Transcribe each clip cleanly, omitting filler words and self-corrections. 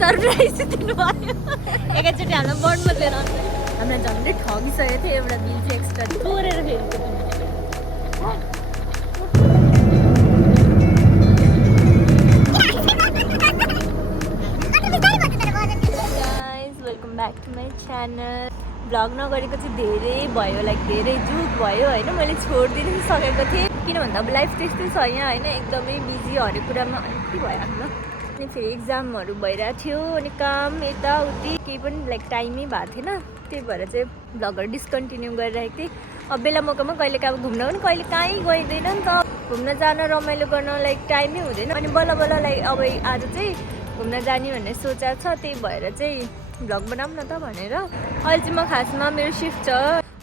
Surprise दिनुभयो एकैचोटि हामीलाई बन्डमा लिएर आउँछ हामीलाई झन्डै ठगिसकेको थियो एउटा बिल चाहिँ एक्स्ट्रा थोरेर फेरि welcome back to my channel vlog नगरेको चाहिँ धेरै भयो लाइक धेरै जुग भयो होइन मैले छोडिदिनु सकेको थिएँ किन भन्दा अब लाइफ त्यस्तै छ यहाँ होइन एकदमै बिजी हरेक कुरामा अनि के भयो हाम्रो अनि फेरि एक्जामहरू भइरहेको थियो अनि काम यताउति केही पनि लाइक टाइमै भएको थिएन त्यही भएर चाहिँ भ्लगहरू डिस्कन्टिन्यू गरिरहेको थिएँ अब बेला मौकामा कहिले अब घुम्न पनि कहिले कहीँ गइँदैन नि त घुम्न जान रमाइलो गर्न लाइक टाइमै हुँदैन अनि बल्ल बल्ल लाइक अब आज चाहिँ घुम्न जाने भन्ने सोचा छ त्यही भएर चाहिँ भ्लग बनाऊँ न त भनेर अहिले चाहिँ म खासमा मेरो सिफ्ट छ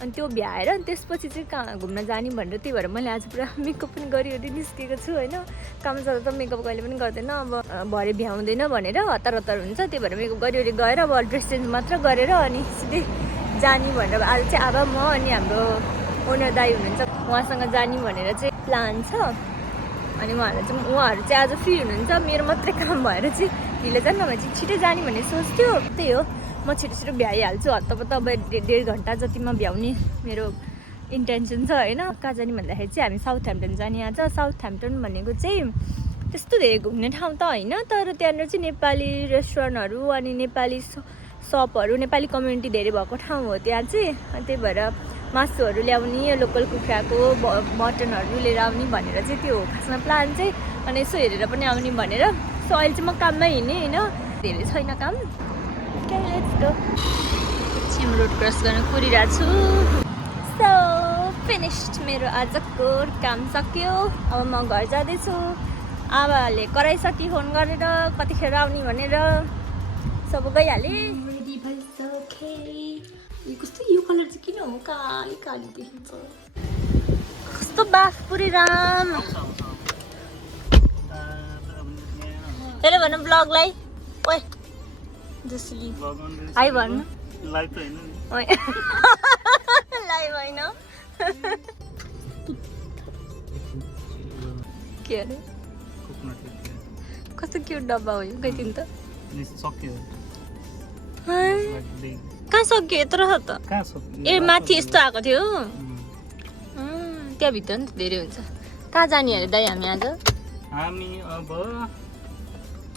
अनि त्यो भ्याएर अनि त्यसपछि चाहिँ कहाँ घुम्न जाने भनेर त्यही भएर मैले आज पुरा मेकअप पनि गरिवरी निस्केको छु होइन काम जाँदा त मेकअप कहिले पनि गर्दैन अब भरे भ्याउँदैन भनेर हतार हतार हुन्छ त्यही भएर मेकअप गरिवरी गएर अब ड्रेस चेन्ज मात्र गरेर अनि सिधै जाने भनेर आज चाहिँ अब म अनि हाम्रो ओनर दाई हुनुहुन्छ उहाँसँग जाने भनेर चाहिँ प्लान छ अनि उहाँहरू चाहिँ आज फ्री हुनुहुन्छ मेरो मात्रै काम भएर चाहिँ ढिलो जान्न भने चाहिँ छिटै जाने भन्ने सोच थियो त्यही हो म छिटो छिटो भ्याइहाल्छु हत्तपत्त अब 1.5 घन्टा जतिमा भ्याउने मेरो इन्टेन्सन छ होइन कहाँ जाने भन्दाखेरि चाहिँ हामी साउथ ह्याम्पटन जाने आज साउथ ह्याम्पटन भनेको चाहिँ त्यस्तो धेरै घुम्ने ठाउँ त होइन तर त्यहाँनिर चाहिँ नेपाली रेस्टुरेन्टहरू अनि नेपाली सपहरू नेपाली कम्युनिटी धेरै भएको ठाउँ हो त्यहाँ चाहिँ अनि त्यही भएर मासुहरू ल्याउने लोकल कुखुराको मटनहरू लिएर आउने भनेर चाहिँ त्यो हो खासमा प्लान चाहिँ अनि यसो हेरेर पनि आउने भनेर सो अहिले चाहिँ म काममा हिँडेँ होइन धेरै छैन काम छिम रोड क्रस गर्न कुरिरहेको छु सो फिनिस्ड मेरो आजको काम सक्यो अब म घर जाँदैछु आमाले कराइसके फोन गरेर कतिखेर आउने भनेर सब गइहालेँ कस्तो यो कलर चाहिँ किन हो काली काली देखिन्छ कस्तो बाफ पुरै राम त्यसले भन्नु ब्लगलाई ओए जसली हाई भन्नु लाइभ त हैन नि लाइभ हैन के अरे कस्तो क्युट डब्बा हो यो गइदिनु त सक्यो कहाँ सक्यो यत्रो छ त ए माथि यस्तो आएको थियो त्यहाँभित्र नि त धेरै हुन्छ कहाँ जाने अरे दाइ हामी आज हामी अब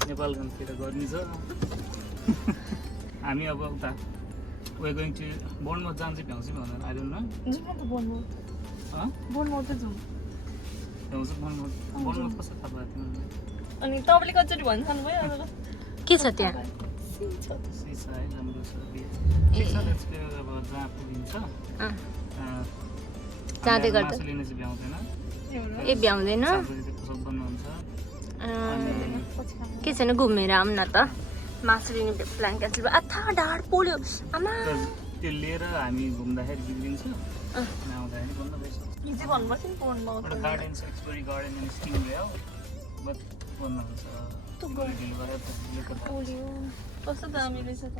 नेपालगञ्जतिर गर्ने छ हामी अब उता वे गोइङ टु बोर्डमा जान्छ भ्याउँछ भनेर आई डोन्ट नो जुम न त बोर्डमा त जुम भ्याउँछ बोर्डमा कस्तो थाहा भयो तिमीलाई अनि तपाईँले कतिचोटि भन्नु भयो के छ त्यहाँ सिसा है राम्रो छ अब जहाँ पुगिन्छ जाँदै गर्दा लिन चाहिँ भ्याउँदैन ए भ्याउँदैन के छैन घुमेर आऊँ न त मासु लिने प्लान क्यान्सल भयो अथा ढाड पोल्यो आमा त्यो लिएर हामी घुम्दाखेरि बिग्रिन्छ आउँदाखेरि बन्द रहेछ हिजो भन्नुपर्छ नि फोनमा गार्डन छ एक्सप्लोरी गार्डन एन्ड स्टिङ भयो बट बन्द हुन्छ पोल्यो कस्तो दामी रहेछ त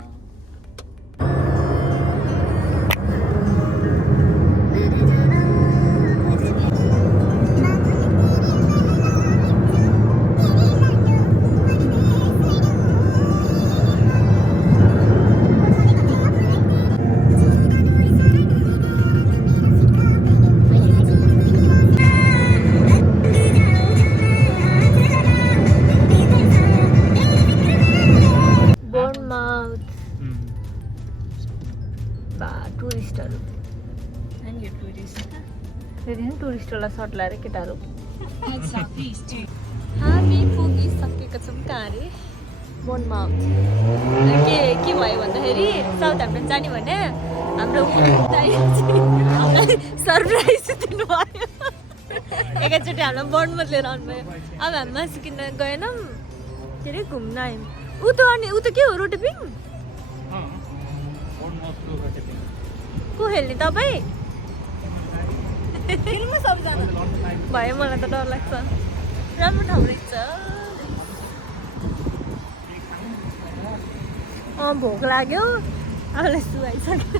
टुरिस्टवाला सर्ट लगाएर केटाहरू हामी पुगिसकेको छौँ कहाँ अरे बोनमा के भयो भन्दाखेरि साउथ ह्याम्पटन जाने भने हाम्रो हामीलाई सरप्राइज दिनुभयो एकैचोटि हामीलाई बोनमा लिएर आउनुभयो अब हामी मासु किन्न गएनौँ के अरे घुम्न आयौँ ऊ त के हो रोटेपिङ को खेल्ने तपाईँ भयो मलाई त डर लाग्छ राम्रो ठाउँ रहेछ भोक लाग्यो आफूलाई सुहाइसक्यो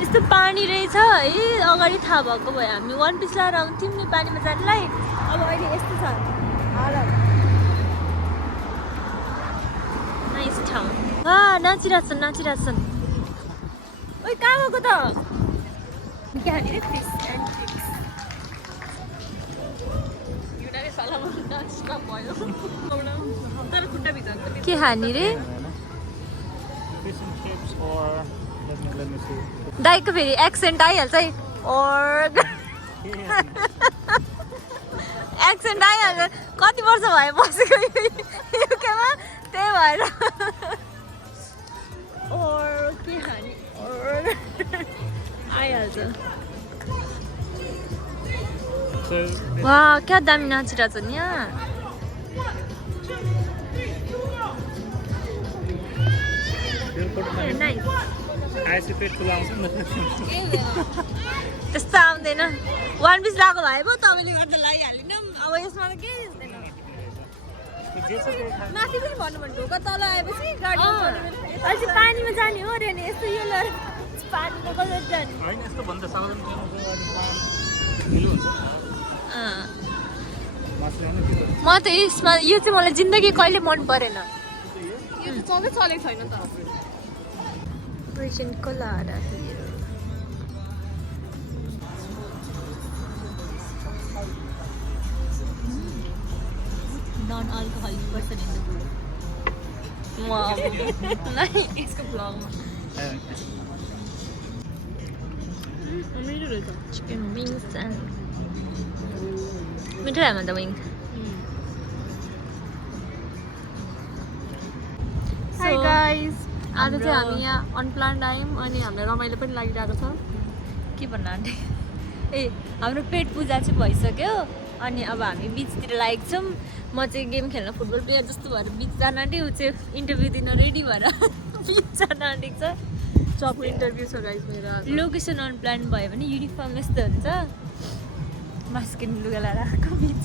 यस्तो पानी रहेछ है अगाडि थाहा भएको भए हामी 1 पिस लाएर आउँथ्यौँ नि पानीमा जानलाई अब अहिले यस्तो छ नाचिरहेछन् ओइ कहाँ गएको त के हाने रे फिस एन्ड चिप्स युनाले सालामा नाच्न भयो तर खुट्टा भित्र के हाने रे Fish and chips or let me see. दाइको फेरि एक्सेन्ट आइहाल्छ है और एक्सेन्ट आइहाल्छ कति वर्ष भयो बसेको युकेमा त्यही भएर और के खाने और आइहाल्छ So वा क्या दामी नाचिरहेछ नि यहाँ नाइस आएपछि पेट फुलाउँछ नि त त्यस्तो आउँदैन वान पिस लगाएको भए पो तपाईँले गर्दा लगाइहालिनँ अब यसमा त केही हुँदैन जे छ त्यही खा माथि पनि भन्नु भने ढोका तल आएपछि गाडी अझै पानीमा जाने हो अरे नि यस्तो यो लडेर पानीमा कसरी जाने होइन यस्तो भन्दा सावधान ढिलो हुन्छ मासु ल्याउनु ढिलो म त यसमा यो चाहिँ मलाई जिन्दगी कहिले मन परेन यो त चल्दै चलेको छैन त Persian colada here. Non-alcoholic person in the group. Wow. Nice. यसको भ्लगमा मेरो रहेछ Chicken wings and मिठो है the wing. हाई गाइस आज चाहिँ हाम्रो- हामी यहाँ अनप्लान्ड आयौँ अनि हामीलाई रमाइलो पनि लागिरहेको छ के भन्नु आँटे ए हाम्रो पेट पूजा चाहिँ भइसक्यो अनि अब हामी बिचतिर लागेको छौँ म चाहिँ गेम खेल्न फुटबल प्लेयर जस्तो भएर बिच जान आँटे ऊ चाहिँ इन्टरभ्यू दिन रेडी भएर बिच जान आँटेको छ जबको इन्टरभ्यू छ गाइस मेरो आज लोकेसन अनप्लान भयो भने युनिफर्म यस्तो हुन्छ मास्किन लुगा लगाएर आएको बिच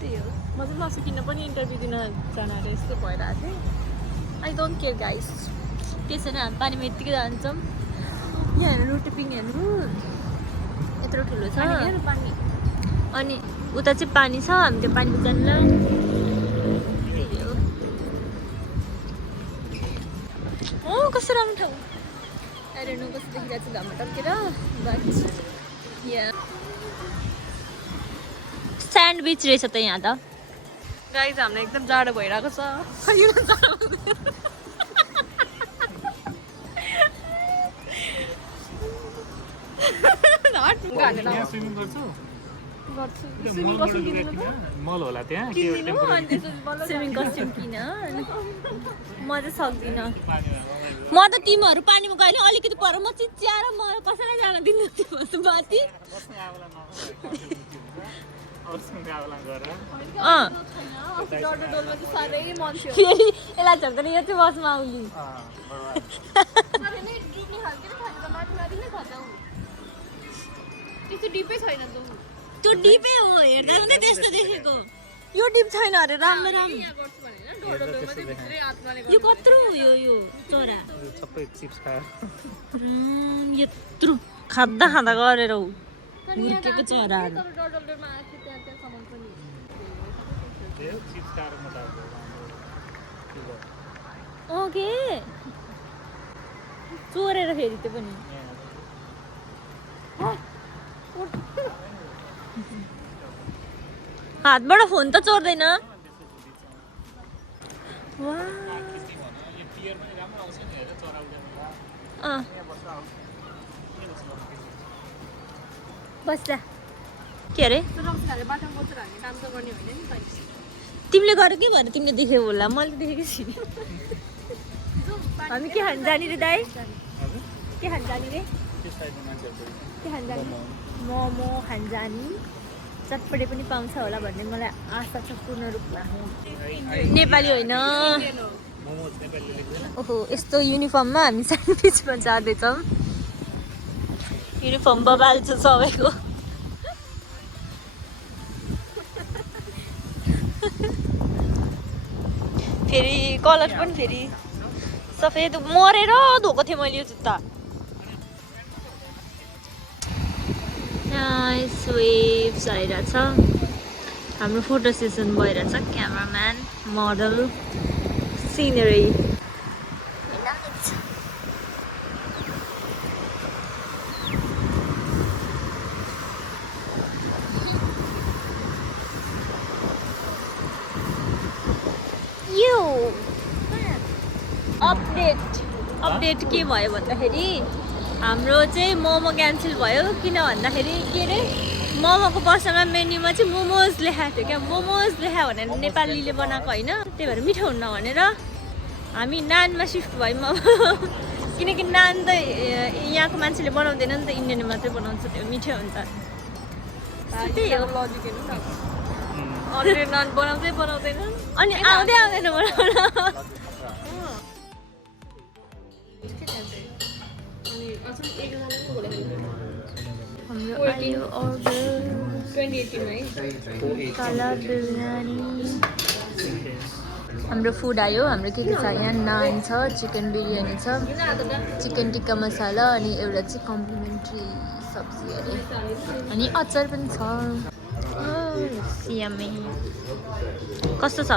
त्यही हो म चाहिँ नसकिन पनि इन्टरभ्यू दिन जान आएर यस्तो भइरहेको थिएँ आई डोन्ट केयर गाइस के छैन हामी पानीमा यत्तिकै जान्छौँ यहाँ हेर्नु रोटेपिङ हेर्नु यत्रो ठुलो छ पानी अनि उता चाहिँ पानी छ हामी त्यो पानीमा जान्न ओ कस्तो राम्रो ठाउँ हेर्नु कस्तो देखिरहेको छ घाममा टम्केर बट यहाँ स्यान्डविच रहेछ त यहाँ त गाइस हामीलाई एकदम जाडो भइरहेको छ यो जाडो यहाँ स्विमिङ गर्छु गर्छु त्यो स्विमिङ मलबाट कस्ट्युम लुगा किन्नु किन मल होला त्यहाँ के किन्नु टेम्पोररी अनि त्यसपछि बल्ल स्विमिङ कस्ट्युम किन म चाहिँ सक्दिनँ पानीमा म त तिमीहरू पानीमा गयो भने अलिकति पर म चिच्याएर म कसैलाई जान दिन्न त्यो भन्छु माथि बस्ने आउला अरूसँग आउला गरेर अँ डल्लो डोल्मा चाहिँ साह्रै मन थियो फेरि यसलाई झर्दैन यो चाहिँ बसमा आउली साह्रै नै डुब्ने खालको नि खान्छ माथि माथि नै खान्छ त्यस्तो डिपै छैन त त्यो डिपै हो हेर्दा पनि त्यस्तो देखेको यो डिप छैन अरे राम्रो राम्रो यहाँ गर्छु भनेर डल्लो डोल्मा चाहिँ भित्रै आत्माले यो कत्रो यो चरा सबै चिप्स खायो यत्रो खाँदा खाँदा गरेर हो हुर्केको चराहरू तर डल्लोमा आएको थियो त्यहाँ सामान पनि त्यो चिप्स खाएर म त ओके चोरेर फेरि त्यो पनि हातबाट फोन त चोर्दैन वाह अँ बस्दा के अरे रक्सीहरूले बाटोमा बोचेर हाल्ने काम त गर्ने होइन नि त तिमीले गरेको के भने तिमीले देखेको होला मैले त देखेको छुइनँ हामी के खान जाने रे दाइ के खान जाने रे के खान जाने मोमो खान जाने चटपटे पनि पाउँछ होला भन्ने मलाई आशा छ पूर्ण रूपमा नेपाली होइन ओहो यस्तो युनिफर्ममा हामी स्यान्डविचमा जाँदैछौँ युनिफर्म बबाल छ सबैको फेरि कलर पनि फेरि सफेद मरेर धोएको थिएँ मैले यो जुत्ता नाइस वेभ्स आइरहेछ हाम्रो फोटो सेसन भइरहेछ क्यामराम्यान मोडल सिनेरी यो अपडेट के भयो भन्दाखेरि हाम्रो चाहिँ मोमो क्यान्सल भयो किन भन्दाखेरि के अरे मोमोको पर्सनल मेन्यूमा चाहिँ मोमोज लेखाएको थियो क्या मोमोज लेखायो भनेर नेपालीले बनाएको होइन त्यही भएर मिठो हुन्न भनेर हामी नानमा सिफ्ट भयौँ अब किनकि नान त यहाँको मान्छेले बनाउँदैन नि त इन्डियनले मात्रै बनाउँछ त्यो मिठो हुन्छ त्यही हो लजिक हेर्नु न अरूले नान बनाउँदैन अनि आउँदै आउँदैन बनाउन हाम्रो आयो अर्डर 2018 है काला बिरयानी हाम्रो फुड आयो हाम्रो के छ यहाँ नान छ चिकन बिरयानी छ चिकन टिक्का मसाला अनि एउटा चाहिँ कम्प्लिमेन्ट्री सब्जी अरे अनि अचार पनि छ यम्मी कस्तो छ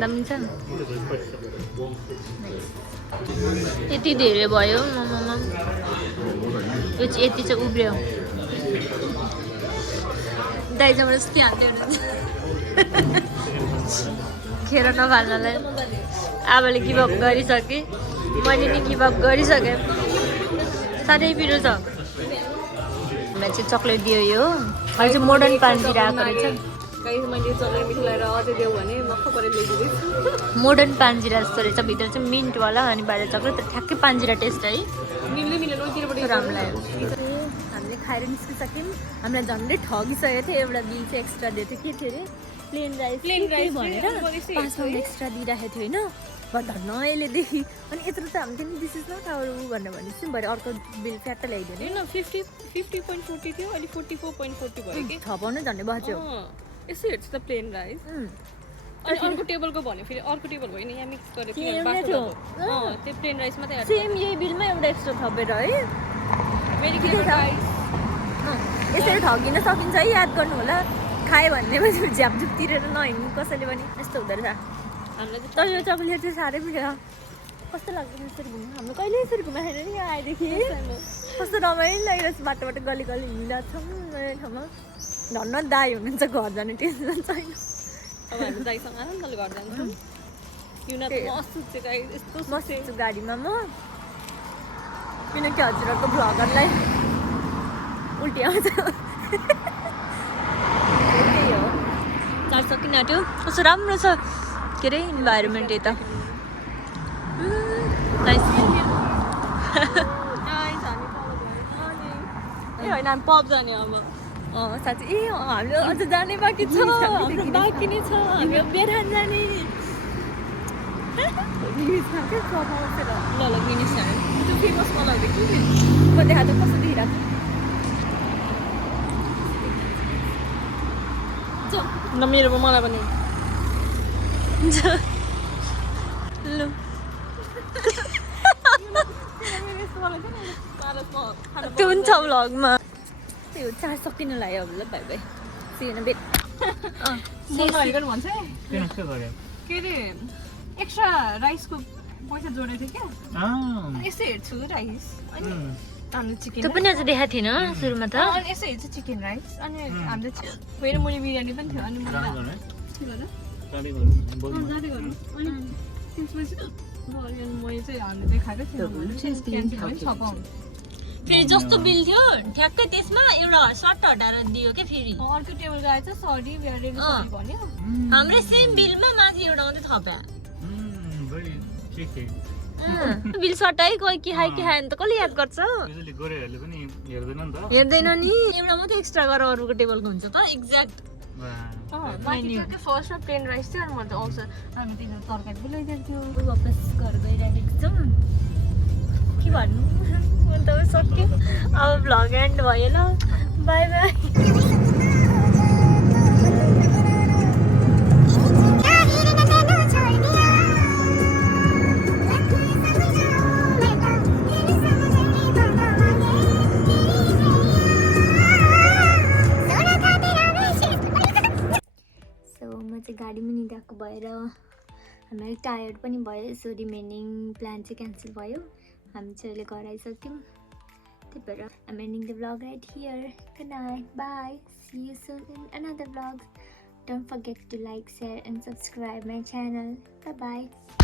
दामी छ यति धेरै भयो मोमोमा यो चाहिँ यति चाहिँ उब्रियो दाइजबाट यस्तो हाल्दै हुनुहुन्छ खेर नफाल्नलाई आमाले गिभअप गरिसकेँ मैले नि गिभअप गरिसकेँ साह्रै पिरो छ हामीलाई चाहिँ चक्लेट दियो यो अहिले चाहिँ मोडर्न पानतिर आएको रहेछ गाइस मैले चक्लेट मिठाएर अझै देऊ भने मक्ख परेर ल्याइदिँदैछु मोडर्न पानजिरा जस्तो रहेछ भित्र चाहिँ मिन्टवाला अनि बाहिर चक्लेट ठ्याक्कै पानजिरा टेस्ट है मिल्दैन नोइतिरबाट राम्रो लाग्यो हामीले खाएर निस्किसक्यौँ हामीलाई झन्डै ठगिसकेको थियो एउटा बिल चाहिँ एक्स्ट्रा दिएको थियो के थियो अरे प्लेन राइस भनेर 5 पाउन्ड एक्स्ट्रा दिइराखेको थियो होइन धन्न अहिलेदेखि अनि यत्रो त हामी पनि दिस इज नट आवर ऊ भनेर भनेपछि भरे अर्को बिल फ्याट्ट ल्याइदियो हेर्न 50.40 थियो अहिले 44.40 भयो कि थपाउनु झन्डै बच्यो यसो हेर्छु त प्लेन राइस अनि अर्को टेबलको भन्यो फेरि अर्को टेबल भयो नि यहाँ मिक्स गरेर त्यो प्लेन राइस मात्रै सेम यही बिलमा एउटा एक्स्ट्रा थपेर है भेरी फेभरेट राइस यसरी ठगिन सकिन्छ है याद गर्नु होला खायो भने पनि झ्यापझुप तिरेर नहिँड्नु कसैले पनि यस्तो हुँदो रहेछ हामीलाई तर यो चक्लेट चाहिँ साह्रै मिठो कस्तो लाग्दैन यसरी घुम्नु हाम्रो कहिले यसरी घुमाएन नि यहाँ आएदेखि कस्तो रमाइलो लागिरहेछ बाटो गली हिँडिरहेको छौँ नयाँ ठाउँमा धन्न दाई हुनुहुन्छ घर जाने टेन्सन छैन अब हामी दाइसँग आनन्दले घर जान्छौँ युना त मस्त छ गाइस यस्तो मस्त छु गाडीमा म किनकि हजुरहरूको भ्लगरलाई उल्टी आउँछ त्यही हो चार सकिन आँट्यो कस्तो राम्रो छ के अरे इन्भाइरोमेन्ट यता होइन हामी पब जाने अब साँच्चै ए हामीले अझ जाने बाँकी छ हाम्रो बाँकी नै छ हामी बेरहान जाने ल गिनिस त्यो फेमस कलर देखि म देखा त कस्तो देखिरहेको न मेरो मलाई पनि लु त्यो पनि छ भ्लगमा त्यो चार सकिन लाग्यो अब ल भाइ भाइ सिएन बेट भन्छ किन के गर्यो के अरे एक्स्ट्रा राइसको पैसा जोडेको थियो क्या अनि यसो हेर्छु राइस अनि हामीले चिकन त्यो पनि अझ देखाएको थिएन सुरुमा त अनि यसो हेर्छु चिकन राइस अनि हामीले होइन मुली बिरयानी पनि थियो अनि जाँदै गर्नु अनि त्यसपछि मैले चाहिँ हामीले देखाएको थियो फेरि जस्तो बिल थियो ठ्याक्कै त्यसमा एउटा सर्ट हटाएर दियो क्या फेरि अर्को टेबल गएछ सरी भन्यो हाम्रै सेम बिलमा माथि एउटा मात्रै थप्या बिल सटाइ कोही के खायो के खायो भने त कसले याद गर्छ हेर्दैन नि एउटा मात्रै एक्स्ट्रा गरेर अरूको टेबलको हुन्छ त एक्ज्याक्ट फर्स्टमा प्लेन राइस थियो अनि मैले आउँछ हामी तिनीहरू तरकारी पनि ल्याइदिएको थियो वापस घर गइरहेको छौँ के भन्नु म त सक्यो अब भ्लग एन्ड भयो ल बाई बाई गाडीमा निदाएको भएर हामीलाई टायर्ड पनि भयो सो रिमेनिङ प्लान चाहिँ क्यान्सल भयो हामी चाहिँ अहिले घर आइसक्यौँ त्यही भएर I'm ending the vlog right here. Good night, bye, see you soon in another vlog. Don't forget to like, share and subscribe my channel. Bye bye.